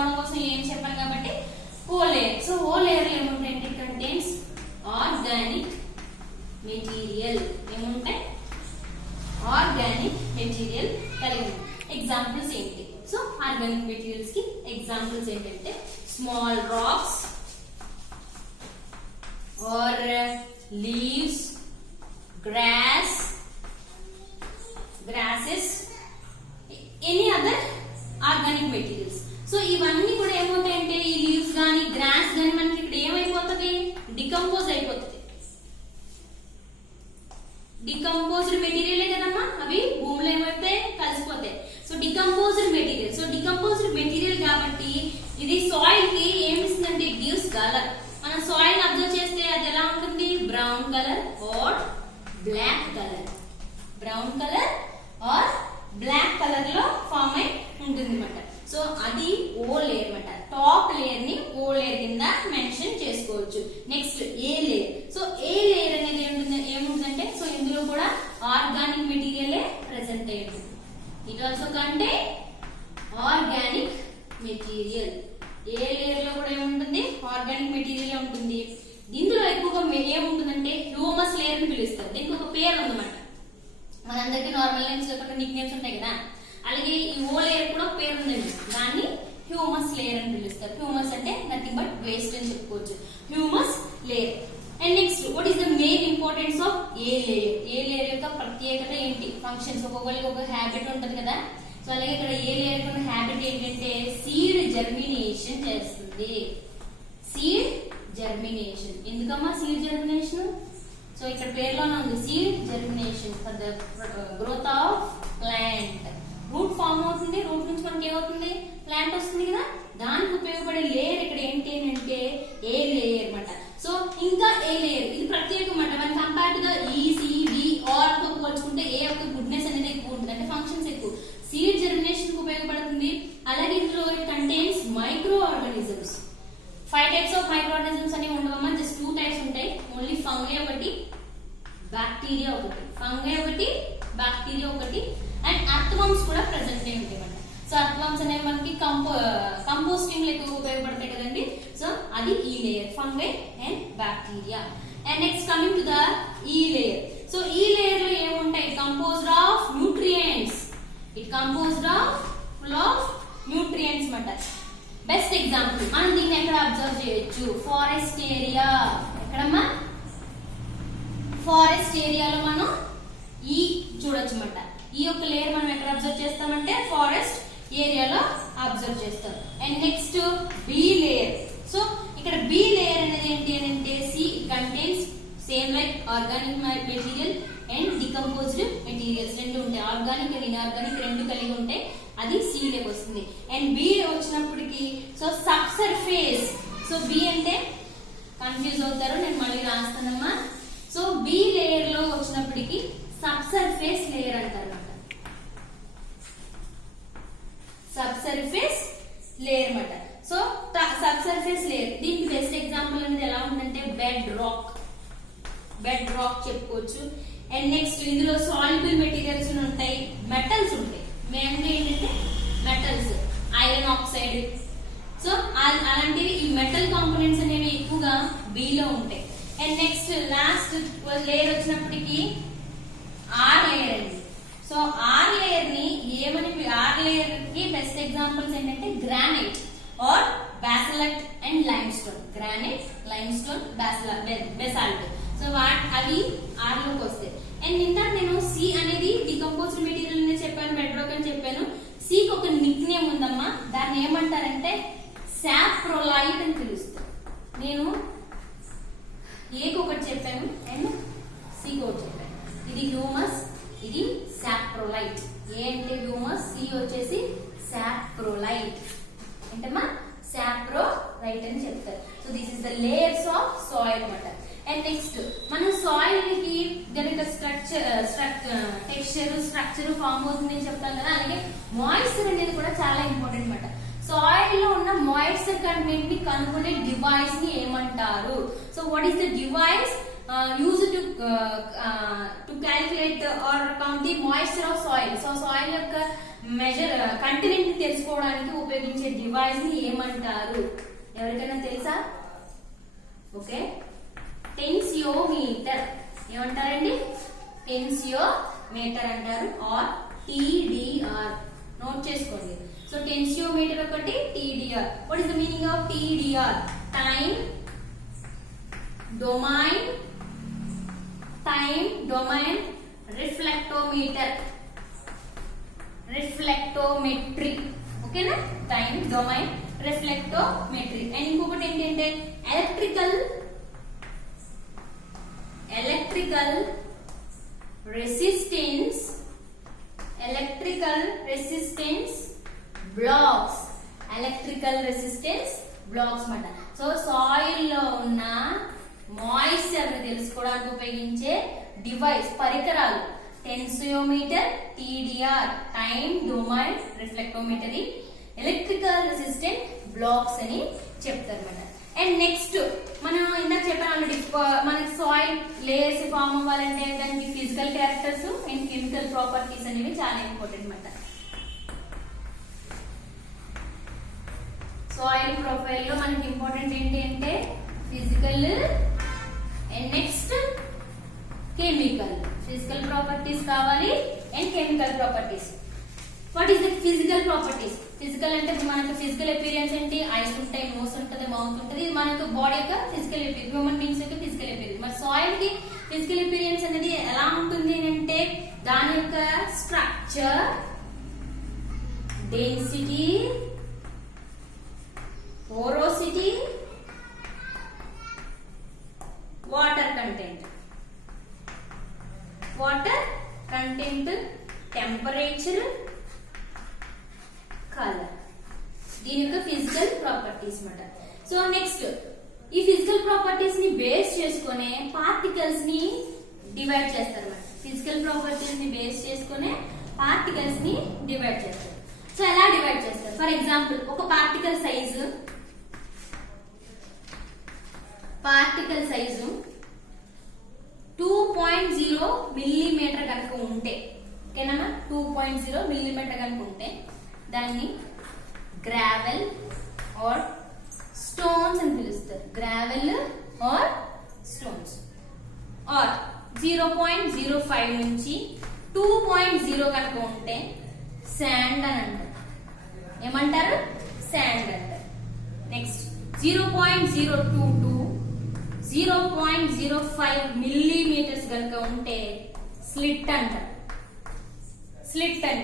అవడం కోసం ఏం చెప్పాను కాబట్టి O layer. So O layer లో ఏముంటాయంటే కంటైన్స్ ఆర్గానిక్ మెటీరియల్. ఏముంటాయి? ఆర్గానిక్ మెటీరియల్ కలిగి ఉంటాయి. ఎగ్జాంపుల్స్ ఏంటి? సో ఆర్గానిక్ మెటీరియల్స్ కి ఎగ్జాంపుల్స్ ఏంటంటే small rocks or leaves, grasses, any other organic materials. So ఇవన్నీ కూడా ఏమవుతాయంటే ఈ లీవ్స్ గానీ గ్రాస్ గానీ మనకి ఇక్కడ ఏమైపోతుంది? డికంపోజ్ అయిపోతుంది. డికంపోజ్డ్ మెటీరియలే కదమ్మా, అవి భూమిలో ఏమైతే కలిసిపోతాయి. So decomposed material. So decomposed material కాబట్టి ఇది సాయిల్ కి ఏమిస్తుందంటే ఇట్ గివ్స్ కలర్. మనం సాయిల్ అబ్జర్వ్ చేస్తే అది ఎలా ఉంటుంది? Brown colour or black colour. Brown colour or black colour లో ఫామ్ అయి ఉంటుంది అన్నమాట. సో అది ఓ లేయర్ అన్నమాట. టాప్ లేయర్ ని ఓ లేయర్ కింద మెన్షన్ చేసుకోవచ్చు. Next A layer. So A layer అనేది ఏముంటుందంటే సో ఇందులో కూడా ఆర్గానిక్ మెటీరియలే ప్రెసెంట్ అయి ఉంటుంది. It also contain organic material. A layer లో కూడా ఏముంటుంది? ఆర్గానిక్ మెటీరియల్ ఉంటుంది. ఇందులో ఎక్కువగా ఏముంటుందంటే హ్యూమస్ లేయర్ ని పిలుస్తారు. దీనికి ఒక పేరు ఉందన్నమాట. మనందరికీ నార్మల్ నేమ్స్ లేకుండా నిక్ నేమ్స్ ఉంటాయి కదా, అలాగే ఈ ఓ లేయర్ కూడా ఒక పేరు ఉందండి. దాన్ని హ్యూమస్ లేయర్ అని పిలుస్తారు. హ్యూమస్ అంటే నథింగ్ బట్ వేస్ట్ అని చెప్పుకోవచ్చు. Humus layer. And next what is the main importance of A layer. A layer యొక్క ప్రత్యేకత ఏంటి? ఫంక్షన్స్. ఒక్కొక్కరికి ఒక హ్యాబిట్ ఉంటుంది కదా. సో అలాగే ఇక్కడ ఏ లేయర్ యొక్క హ్యాబిట్ ఏంటంటే సీడ్ జర్మినేషన్ చేస్తుంది. Seed germination. ఎందుకమ్మా సీడ్ జర్మినేషన్? సో ఇక్కడ పేరులోనే ఉంది seed germination for the growth of plant. Root form అవుతుంది. రూట్ నుంచి మనకి ఏమవుతుంది? ప్లాంట్ వస్తుంది కదా. దానికి ఉపయోగపడే లేయర్ ఇక్కడ ఏంటి అంటే ఏ లేయర్ అన్నమాట. సో ఇంకా ఏ లేయర్ ఇది ప్రత్యేకం అన్నమాట. మన కంపేర్ టు ద ఈ సి డి ఆర్ తో పోల్చుకుంటే ఏ యొక్క గుడ్నెస్ అనేది ఎక్కువ ఉంటుంది, అంటే ఫంక్షన్స్ ఎక్కువ. సీడ్ జర్మినేషన్ కు ఉపయోగపడుతుంది. అలాగే ఇందులో contains micro organisms. 5 types of microorganisms అనేవి ఉండవమ్మా. జస్ట్ 2 types ఉంటాయి. ఓన్లీ ఫంగై ఒకటి, బ్యాక్టీరియా ఒకటి. ఫంగై ఒకటి, బ్యాక్టీరియా ఒకటి. అండ్ అర్థవర్మ్స్ కూడా ప్రెసెంట్ అయి ఉంటాయి అన్నమాట. సో అర్థవర్మ్స్ అనేవి మనకి కంపోస్టింగ్ లో ఎక్కువ ఉపయోగపడతాయి కదండి. సో అది ఈ layer fungi and bacteria. And next coming to the ఈ లేయర్. సో ఈ లేయర్ లో ఏముంటాయి? Composed of nutrients. It composed of full of nutrients అన్నమాట. బెస్ట్ ఎగ్జాంపుల్ మనం దీన్ని ఎక్కడ అబ్జర్వ్ చేయొచ్చు? Forest area. ఎక్కడమ్మా? ఫారెస్ట్ ఏరియాలో మనం ఈ చూడొచ్చు అన్నమాట. ఈ యొక్క లేయర్ మనం ఎక్కడ అబ్జర్వ్ చేస్తామంటే ఫారెస్ట్ ఏరియాలో అబ్జర్వ్ చేస్తాం. And next B layer. So ఇక్కడ బి లేయర్ అనేది ఏంటి అంటే C contains same like organic material and decomposed materials రెండు ఉంటాయి. ఆర్గానిక్ అండ్ ఇన్ఆర్గానిక్ రెండు కలిగి ఉంటాయి. అది సి లేయర్ వస్తుంది. అండ్ బి వచ్చినప్పటికి so subsurface. So B అంటే కన్ఫ్యూజ్ అవుతారు, నేను మళ్ళీ రాస్తానమ్మా. సో బి లేయర్ లో వచ్చినప్పటికి సబ్ సర్ఫేస్ లేయర్ అంటారు. సబ్ సర్ఫేస్ లేయర్ అన్నమాట. సో సబ్ సర్ఫేస్ లేయర్ దీనికి బెస్ట్ ఎగ్జాంపుల్ అనేది ఎలా ఉందంటే బెడ్ రాక్. బెడ్ రాక్ చెప్పుకోవచ్చు. అండ్ నెక్స్ట్ ఇందులో సాల్యుబుల్ మెటీరియల్స్ ఉంటాయి, మెటల్స్ ఉంటాయి. మెయిన్గా ఏంటంటే మెటల్స్, ఐరన్ ఆక్సైడ్. సో అలాంటివి ఈ మెటల్ కాంపోనెంట్స్ అనేవి ఎక్కువగా బిలో ఉంటాయి. అండ్ నెక్స్ట్ లాస్ట్ లేయర్ వచ్చినప్పటికి ఆర్ లేయర్ అండి. సో ఆర్ లేయర్ ని ఏమని ఆర్ లేయర్ కి బెస్ట్ ఎగ్జాంపుల్స్ ఏంటంటే granite or basalt and limestone. Granite, limestone, basalt. So అవి ఆర్ లోకి వస్తాయి. అండ్ ఇందాక నేను సి అనేది డికంపోజ్డ్ మెటీరియల్ అని చెప్పాను, బెడ్ రాక్ అని చెప్పాను. సికి ఒక నిక్ నేమ్ ఉందమ్మా. దాన్ని ఏమంటారంటే సాప్రోలైట్ అని పిలుస్తారు. నేను ఏకి ఒకటి చెప్పాను అండ్ సికి ఒకటి చెప్పాను. ఇది హ్యూమస్, ఇది సాప్రోలైట్. ఏ అంటే హ్యూమస్, సి వచ్చేసి సాప్రోలైట్. ఏంటమ్మా? సాప్రోలైట్ అని చెప్తారు. So this is the layers of soil అన్నమాట. అండ్ నెక్స్ట్ మనం సాయిల్ కి గనుక టెక్స్చర్ స్ట్రక్చర్ ఫామ్ అవుతుందని చెప్తాం కదా. అలాగే మాయిశ్చర్ అనేది కూడా చాలా ఇంపార్టెంట్ అన్నమాట. సాయిల్ లో ఉన్న మాయిశ్చర్ కంటెంట్ ని కనుగొనే డివైస్ ని ఏమంటారు? So what is the device use to calculate or count the moisture of soil. So soil యొక్క మెజర్ కంటెంట్ తెలుసుకోవడానికి ఉపయోగించే డివైస్ ని ఏమంటారు? ఎవరికైనా తెలుసా? Okay, tensiometer. ఏమంటారండి? టెన్సియోమీటర్ అంటారు, ఆర్ టీడీఆర్. నోట్ చేసుకోండి. సో టెన్సియోమీటర్ ఒకటి, TDR. What is the meaning of TDR? Time domain reflectometer, reflectometry. ఓకేనా? Time domain reflectometry. అండ్ ఇంకొకటి ఏంటంటే electrical resistance blocks. Electrical resistance blocks మాట. సో సాయిల్ లో ఉన్న మాయిశ్చర్ ని తెలుసుకోవడానికి ఉపయోగించే డివైస్, పరికరాలు tensiometer, TDR, time domain reflectometry, electrical resistant blocks అని చెప్తారు అన్నమాట. అండ్ నెక్స్ట్ మనం ఇందాక చెప్పాను ఆల్రెడీ, మనకి సాయిల్ లేయర్స్ ఫామ్ అవ్వాలంటే దానికి physical characters and chemical properties అనేవి చాలా ఇంపార్టెంట్ అన్నమాట. సాయిల్ ప్రొఫైల్ లో మనకి ఇంపార్టెంట్ ఏంటి అంటే physical and next chemical. Physical properties కావాలి and chemical properties. What is the physical properties? Physical అంటే మనకు ఫిజికల్ అపియరెన్స్ ఏంటి? ఐస్ ఉంటాయి, నోస్ ఉంటుంది, మౌత్ ఉంటుంది. ఇది మనకు బాడీ యొక్క ఫిజికల్ అపియరెన్స్, హ్యూమన్ బీయింగ్స్ యొక్క ఫిజికల్ అపియరెన్స్. మరి సాయిల్ కి ఫిజికల్ అపియరెన్స్ అనేది ఎలా ఉంటుంది అంటే దాని యొక్క structure, density, porosity, water content, temperature, colour. దీని యొక్క ఫిజికల్ ప్రాపర్టీస్ మాట. సో నెక్స్ట్ ఈ ఫిజికల్ ప్రాపర్టీస్ ని బేస్ చేసుకునే పార్టికల్స్ ని డివైడ్ చేస్తారు అన్నమాట. ఫిజికల్ ప్రాపర్టీస్ ని బేస్ చేసుకునే పార్టికల్స్ ని డివైడ్ చేస్తారు. సో ఎలా డివైడ్ చేస్తారు? ఫర్ ఎగ్జాంపుల్ ఒక పార్టికల్ సైజు 2.0 మిల్లీమీటర్ కనుక ఉంటే, ఓకేనా? 2.0 మిల్లీమీటర్ కనుక ఉంటే దాన్ని గ్రావెల్ ఆర్ స్టోన్స్ అని పిలుస్తారు. Gravel are stones. ఆర్ 0.05 నుంచి 2.0 కనుక ఉంటే శాండ్ అని అంటారు. ఏమంటారు? శాండ్ అంటారు. నెక్స్ట్ 0.02 to 0.05 మిల్లీమీటర్స్ కనుక ఉంటే స్లిట్ అంటారు. స్లిట్ అండి.